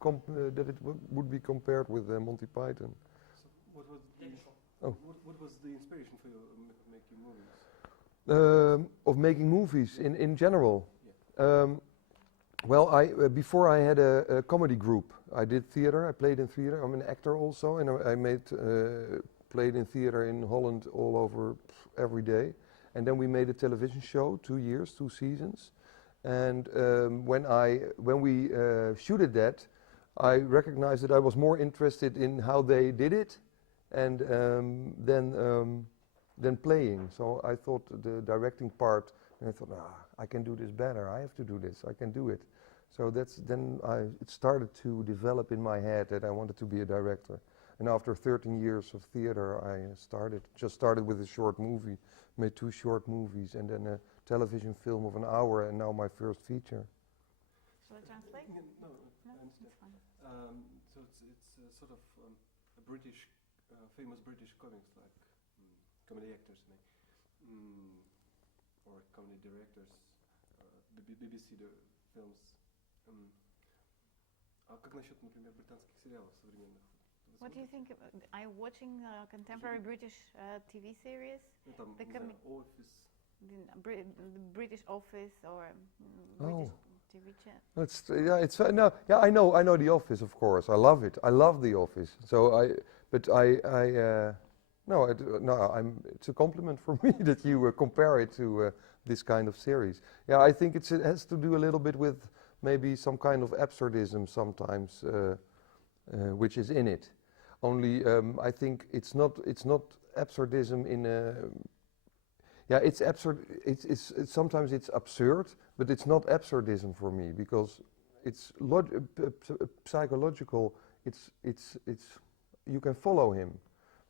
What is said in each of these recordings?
that it would be compared with Monty Python. So what was the inspiration for you making movies? Of making movies in general. Yeah. Well, before I had a comedy group. I did theater. I played in theater. I'm an actor also, and I played in theater in Holland all over every day. And then we made a television show, 2 years, 2 seasons. And when we shooted that, I recognized that I was more interested in how they did it, and than playing. So I thought the directing part, and I thought, I can do this better. I have to do this. I can do it. So it started to develop in my head that I wanted to be a director. And after 13 years of theater, I started with a short movie, made 2 short movies, and then a television film of an hour, and now my first feature. Shall I translate? No, It's fine. So it's sort of a British, famous British comics like comedy actors, or comedy directors, BBC films. А как насчет, например, британских сериалов современных? What do you think? Are you watching contemporary British TV series? Ну, там, The не знаю, Office. The British Office or Oh. British TV channel? I know The Office, of course. I love it. I love The Office. So it's a compliment for me that you compare it to this kind of series. Yeah, I think it has to do a little bit with maybe some kind of absurdism sometimes, which is in it. Only I think it's not absurdism in a. Yeah, it's absurd. It's sometimes it's absurd, but it's not absurdism for me because it's psychological. It's you can follow him.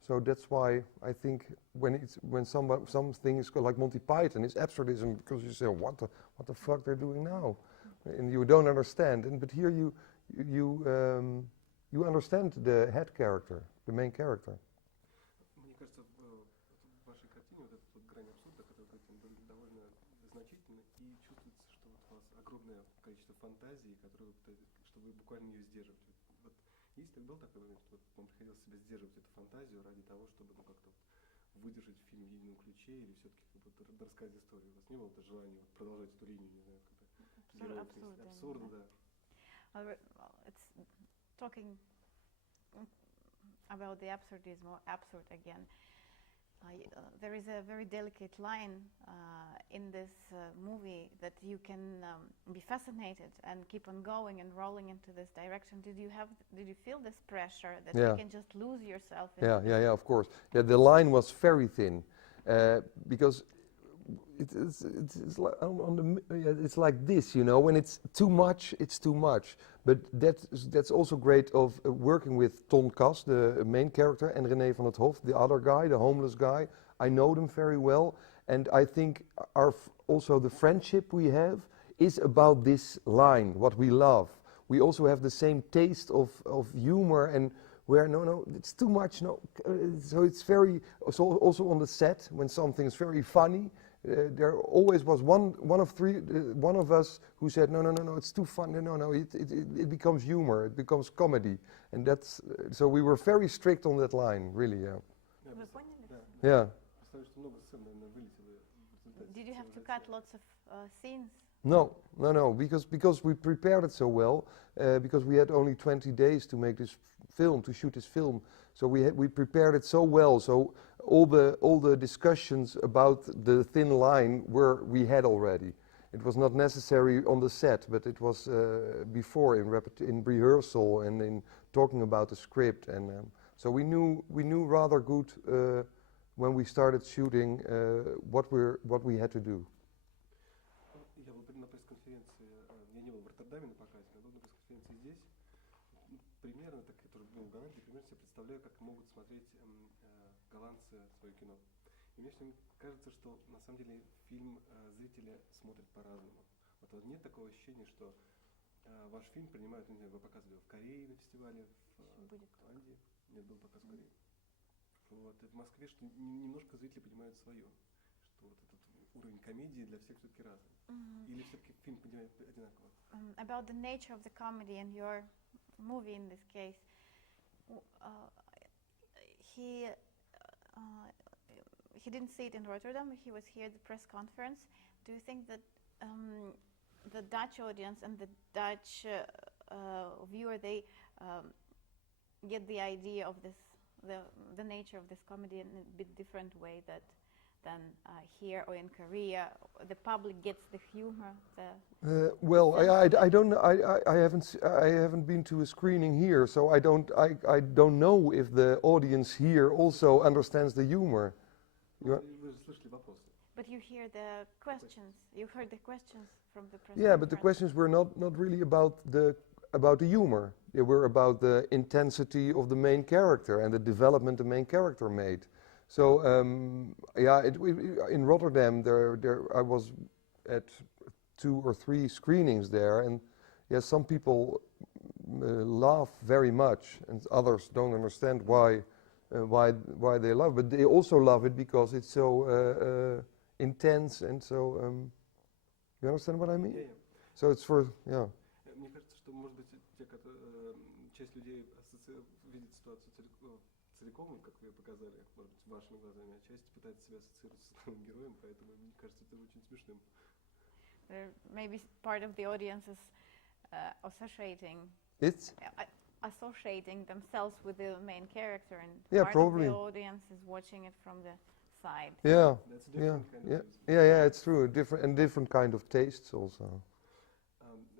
So that's why I think when something is like Monty Python, it's absurdism because you say what the fuck they're doing now, and you don't understand. But here you understand the head character, the main character. Мне кажется, в вашей картине вот эта вот грань абсурда, которая довольно значительна, и чувствуется, что вот у вас огромное количество фантазии, что вы буквально ее сдерживаете. Вот был такой момент, что вам приходилось себя сдерживать эту фантазию ради того, чтобы как-то выдержать фильм в едином ключе или все-таки рассказать историю? У вас не было это желания продолжать эту линию, не знаю, абсурда, да. It's talking about the absurdism or absurd again. There is a very delicate line in this movie that you can be fascinated and keep on going and rolling into this direction. Did you feel this pressure that you can just lose yourself? Yeah, of course. Yeah, the line was very thin because it's like this, you know. When it's too much, it's too much. But that's also great of working with Ton Kas, the main character, and René van het Hof, the other guy, the homeless guy. I know them very well, and I think also the friendship we have is about this line, what we love. We also have the same taste of humor, and where no, it's too much. No, so it's very also on the set when something is very funny. There always was one of us who said no, it's too fun. No, it becomes humor, it becomes comedy, and that's so we were very strict on that line, really. Yeah. Did you have to cut lots of scenes? No, because we prepared it so well, because we had only 20 days to make this film, to shoot this film. So we prepared it so well. So all the discussions about the thin line we had already. It was not necessary on the set, but it was before in rehearsal and in talking about the script. And so we knew rather good when we started shooting what we had to do. Я был на пресс-конференции, я не был в Роттердаме на показе, но был на пресс-конференции здесь. Примерно, так, который был в Голландии, примерно себе представляю, как могут смотреть голландцы свое кино. И мне кажется, что на самом деле фильм зрители смотрят по-разному. Вот нет такого ощущения, что ваш фильм принимают, не знаю, вы показывали в Корее на фестивале, в Голландии, нет, был показ в Корее. Вот, и в Москве, что немножко зрители понимают свое, что вот этот уровень комедии для всех все-таки разный. Или все-таки фильм понимает одинаково? About the nature of the comedy and your movie in this case, he didn't see it in Rotterdam. He was here at the press conference. Do you think that the Dutch audience and the Dutch viewer, they get the idea of this, the nature of this comedy in a bit different way than here or in Korea? The public gets the humor. Well, I don't know. I haven't been to a screening here, so I don't know if the audience here also understands the humor. But you hear the questions. You heard the questions from the press. Yeah, but the questions were not really about the humor. They were about the intensity of the main character and the development the main character made. So yeah, in Rotterdam, I was at 2 or 3 screenings there, and yeah, some people laugh very much, and others don't understand why they love it. But they also love it because it's so intense and so. You understand what I mean? Yeah. So it's for yeah. Мне кажется, что может быть часть людей видит ситуацию целиком, как вы показали, может быть, вашими глазами, а часть пытается себя ассоциировать с новым героем, поэтому мне кажется это очень смешным. Maybe part of the audience is associating themselves with the main character, and part probably. of the audience is watching it from the side. Yeah, That's a different kind of use. yeah, it's true. Different kind of tastes also.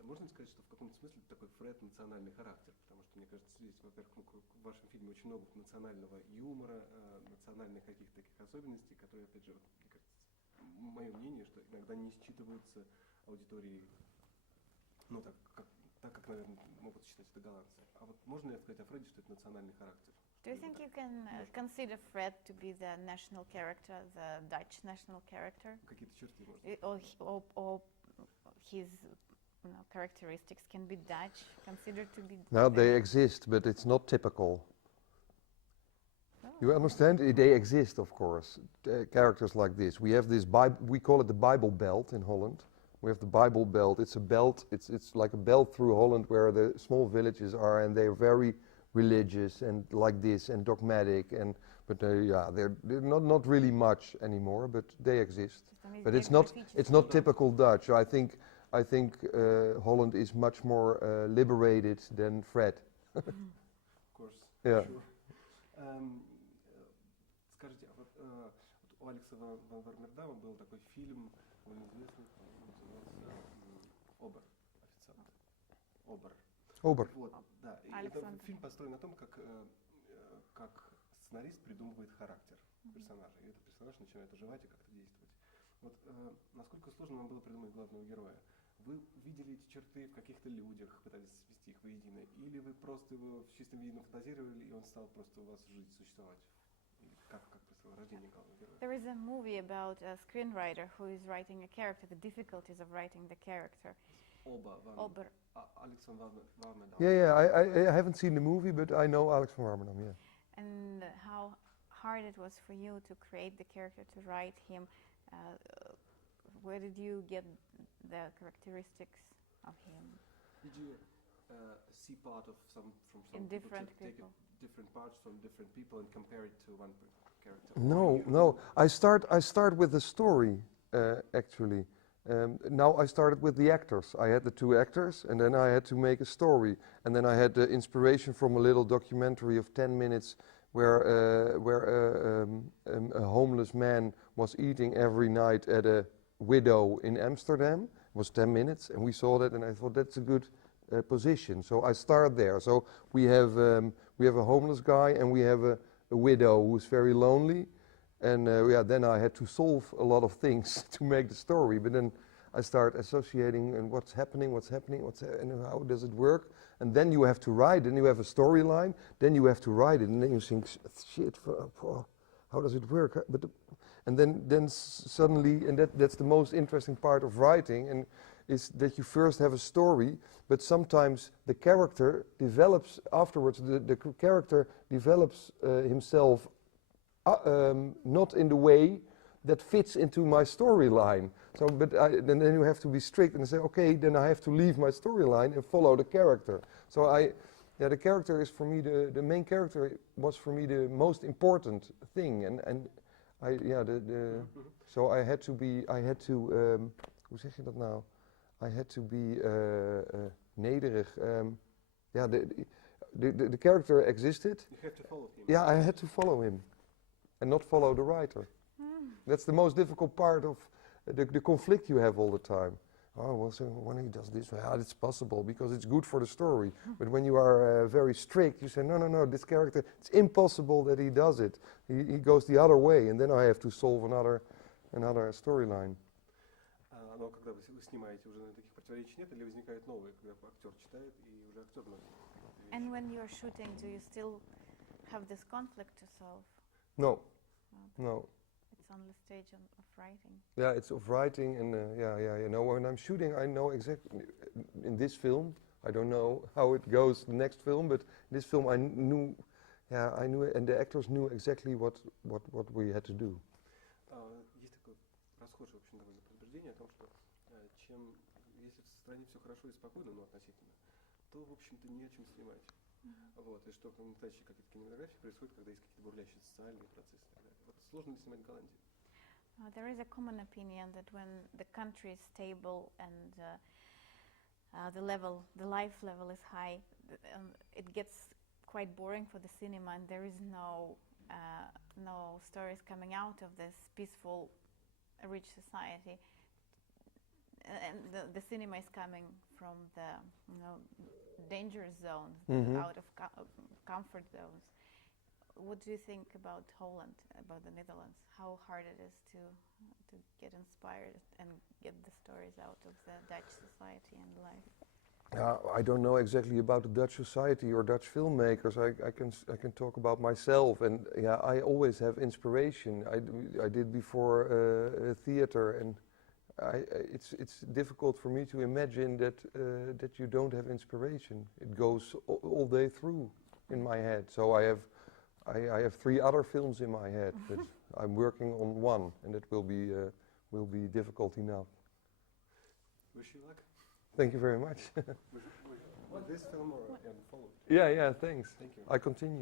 Можно сказать, что в каком-то смысле такой Фред национальный характер, потому что, мне кажется, здесь, во-первых, в вашем фильме очень много национального юмора, национальных каких-то таких особенностей, которые, опять же, мне кажется, мое мнение, что иногда не считываются аудиторией, ну, так как, наверное, могут считать это голландцы. А вот можно ли сказать о Фреде, что это национальный характер? Do you think you can consider Fred to be the national character, the Dutch national character? Какие-то черты можно? Or his characteristics can be Dutch, considered to be. Now they exist, but it's not typical. You understand? They exist, of course. Characters like this. We have this we call it the Bible Belt in Holland. We have the Bible Belt. It's a belt. It's like a belt through Holland where the small villages are, and they're very religious and like this and dogmatic, but they're not really much anymore, but they exist. But it's not typical Dutch. I think Holland is much more liberated than Fred. Of course. Yeah. Sure. Скажите, а вот у Алекса ван Вармердама был такой фильм, довольно известный, назывался «Обер», официант. Обер. Вот, да. И этот фильм построен на том, как сценарист придумывает характер персонажа. И этот персонаж начинает оживать и как-то действовать. Вот насколько сложно вам было придумать главного героя? Вы видели эти черты в каких-то людях, пытались свести их воедино, или вы просто его в чистом виде фантазировали, и он стал просто у вас жить, существовать? Как происходило рождение главного героя? There is a movie about a screenwriter who is writing a character, the difficulties of writing the character. Ober. Alex van Warmerdam. Yeah, I haven't seen the movie, but I know Alex van Warmerdam, yeah. And how hard it was for you to create the character, to write him. Where did you get the characteristics of him? Did you see part of some different people, take different parts from different people and compare it to one character? No. I start with the story, actually. Now I started with the actors. I had the 2 actors, and then I had to make a story. And then I had the inspiration from a little documentary of 10 minutes where a homeless man was eating every night at a widow in Amsterdam. It was 10 minutes, and we saw that, and I thought that's a good position. So I start there. So we have a homeless guy, and we have a widow who's very lonely. And then I had to solve a lot of things to make the story. But then I start associating and what's happening, and how does it work. And then you have to write, and you have a storyline. Then you have to write it, and then you think, shit, how does it work? And then suddenly, and that's the most interesting part of writing, and is that you first have a story, but sometimes the character develops afterwards. The character develops himself. Not in the way that fits into my storyline. So, but then you have to be strict and say, okay, then I have to leave my storyline and follow the character. So Yeah, the character is for me the main character was for me the most important thing, and I yeah so I had to hoe zeg je dat nou? I had to be nederig. Yeah, the character existed. You have to follow him. Yeah, I had to follow him, and not follow the writer. That's the most difficult part of the conflict you have all the time. Oh, well, so when he does this, well, it's possible because it's good for the story. But when you are very strict, you say, no, this character, it's impossible that he does it. He goes the other way, and then I have to solve another storyline. Но когда вы снимаете, уже таких противоречий нет, или возникают новые, когда актер читает и уже актер вносит? And when you're shooting, do you still have this conflict to solve? No. It's on the stage of writing. Yeah, it's of writing, and you know, when I'm shooting, I know exactly. In this film, I don't know how it goes the next film, but this film I knew it, and the actors knew exactly what we had to do. Есть такое расхожее, в общем, довольно предубеждение о том, что если в стране все хорошо и спокойно, ну, относительно, то, в общем-то, не о чем снимать. Вот, и что настоящие какие-то кинематографии происходит, когда есть какие-то бурлящие социальные процессы и так далее. Вот сложно ли снимать в Голландии? There is a common opinion that when the country is stable and the life level is high, it gets quite boring for the cinema, and there is no stories coming out of this peaceful, rich society. And the cinema is coming from the dangerous zones, out of comfort zones. What do you think about Holland, about the Netherlands? How hard it is to get inspired and get the stories out of the Dutch society and life? I don't know exactly about the Dutch society or Dutch filmmakers. I can talk about myself, and I always have inspiration. I did before theater, and it's difficult for me to imagine that you don't have inspiration. It goes all day through in my head. So I have 3 other films in my head, but I'm working on one, and it will be difficult enough. Wish you luck. Thank you very much. With this film or follow? Yeah, thanks. Thank you. I continue.